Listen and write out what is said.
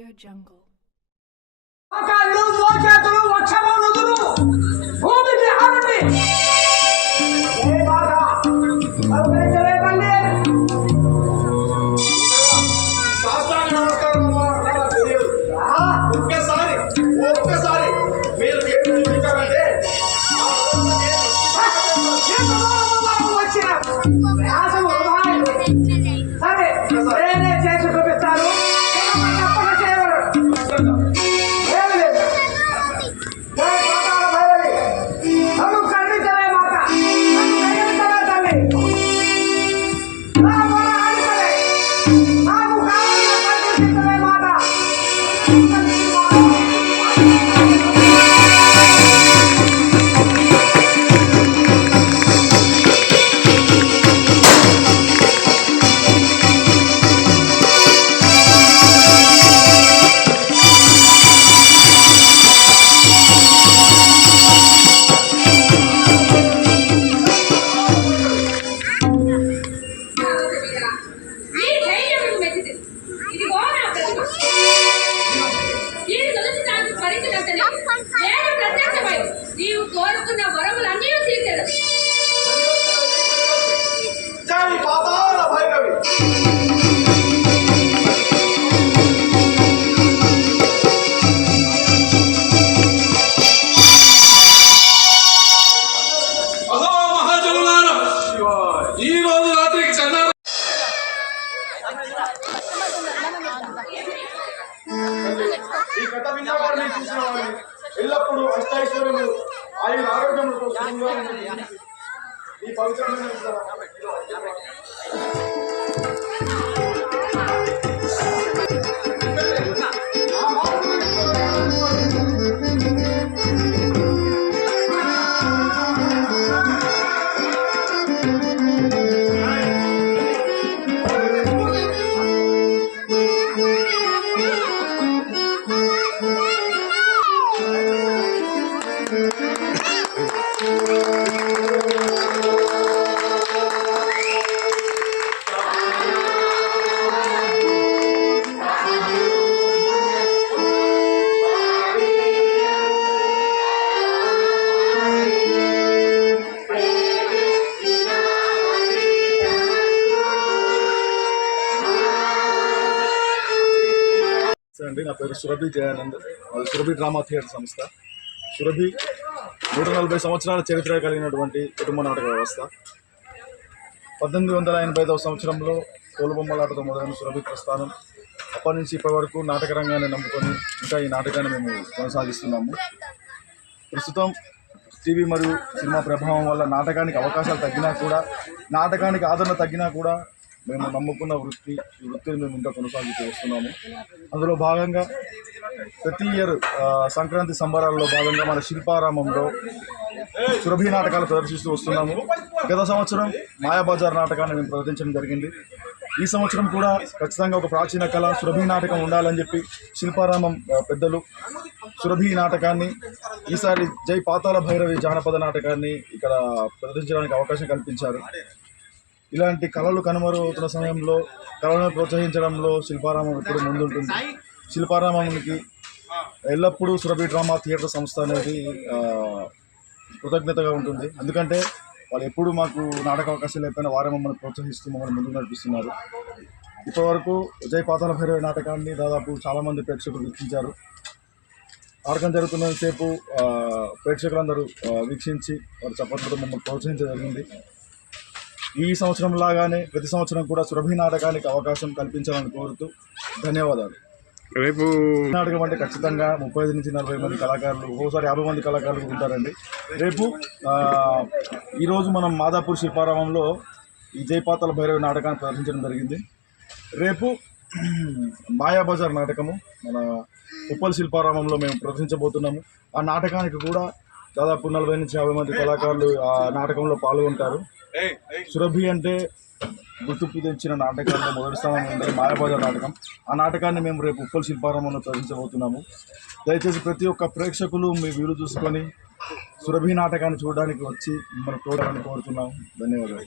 AudioJungle. ఈ కథ విన్నవారిని చూసిన వారిని ఎల్లప్పుడూ అష్టైశ్వర్యము ఆయన ఆరోగ్యములతో ఈ పవిత్రమైన అండి. నా పేరు సురభి జయానంద్. సురభి డ్రామా థియేటర్ సంస్థ. సురభి 140 సంవత్సరాల చరిత్ర కలిగినటువంటి కుటుంబ నాటక వ్యవస్థ. 1885వ సంవత్సరంలో తోలుబొమ్మలాటతో మొదలైన సురభి ప్రస్థానం. అప్పటి నుంచి ఇప్పటి వరకు నాటక రంగాన్ని నమ్ముకొని ఇంకా ఈ నాటకాన్ని మేము కొనసాగిస్తున్నాము. ప్రస్తుతం టీవీ మరియు సినిమా ప్రభావం వల్ల నాటకానికి అవకాశాలు తగ్గినా కూడా, నాటకానికి ఆదరణ తగ్గినా కూడా మేము నమ్ముకున్న ఈ వృత్తిని మేము ఇంకా కొనసాగిస్తూ వస్తున్నాము. అందులో భాగంగా ప్రతి ఇయర్ సంక్రాంతి సంబరాల్లో భాగంగా మన శిల్పారామంలో సురభి నాటకాలు ప్రదర్శిస్తూ వస్తున్నాము. గత సంవత్సరం మాయాబజార్ నాటకాన్ని మేము ప్రదర్శించడం జరిగింది. ఈ సంవత్సరం కూడా ఖచ్చితంగా ఒక ప్రాచీన కళ సురభి నాటకం ఉండాలని చెప్పి శిల్పారామం పెద్దలు సురభి నాటకాన్ని ఈసారి జై పాతాళ భైరవి జానపద నాటకాన్ని ఇక్కడ ప్రదర్శించడానికి అవకాశం కల్పించారు. ఇలాంటి కళలు కనుమరుగవుతున్న సమయంలో కళలను ప్రోత్సహించడంలో శిల్పారామం ఎప్పుడు ముందుంటుంది. శిల్పారామానికి ఎల్లప్పుడూ సురభి డ్రామా థియేటర్ సంస్థ అనేది కృతజ్ఞతగా ఉంటుంది. ఎందుకంటే వాళ్ళు ఎప్పుడు మాకు నాటక అవకాశాలు లేకపోయినా వారే మమ్మల్ని ప్రోత్సహిస్తూ మమ్మల్ని ముందుకు నడిపిస్తున్నారు. ఇప్పటివరకు జై పాతాళ భైరవి నాటకాన్ని దాదాపు చాలామంది ప్రేక్షకులు వీక్షించారు. నాటకం జరుగుతున్నంతసేపు ప్రేక్షకులందరూ వీక్షించి వారి చప్పట్లతో మమ్మల్ని ప్రోత్సహించడం జరిగింది. ఈ సంవత్సరం లాగానే ప్రతి సంవత్సరం కూడా సురభి నాటకానికి అవకాశం కల్పించాలని కోరుతూ ధన్యవాదాలు. రేపు నాటకం అంటే ఖచ్చితంగా 35 నుంచి 40 మంది కళాకారులు, ఒక్కోసారి 50 మంది కళాకారులు ఉంటారండి. రేపు ఈరోజు మనం మాదాపూర్ శిల్పారామంలో ఈ జైపాతాళ భైరవి నాటకాన్ని ప్రదర్శించడం జరిగింది. రేపు మాయాబజార్ నాటకము మన ఉప్పల్ శిల్పారామంలో మేము ప్రదర్శించబోతున్నాము. ఆ నాటకానికి కూడా దాదాపు 40 నుంచి 50 మంది కళాకారులు ఆ నాటకంలో పాల్గొంటారు. సురభి అంటే గుర్తింపు తెచ్చిన నాటకాల్లో మొదటి స్థానం ఉంది మాయాబజార్ నాటకం. ఆ నాటకాన్ని మేము రేపు ఉప్పల్ శిల్పారామంలో ప్రదర్శించబోతున్నాము. దయచేసి ప్రతి ఒక్క ప్రేక్షకులు మీ వీలు చూసుకొని సురభి నాటకాన్ని చూడడానికి వచ్చి మిమ్మల్ని చూడాలని కోరుతున్నాము. ధన్యవాదాలు.